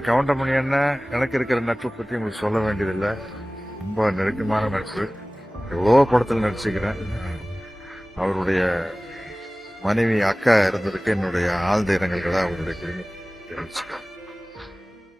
கவுண்டமணி அண்ணன் எனக்கு இருக்கிற நட்பு பற்றி உங்களுக்கு சொல்ல வேண்டியதில்லை. ரொம்ப நெருக்கமான நட்பு. எவ்வளோ படத்தில் நடிச்சுக்கிறேன். அவருடைய மனைவி அக்கா இருந்ததுக்கு என்னுடைய ஆழ்ந்த இரங்கல்களை அவருடைய குடும்பம் தெரிவிச்சுக்கிறேன்.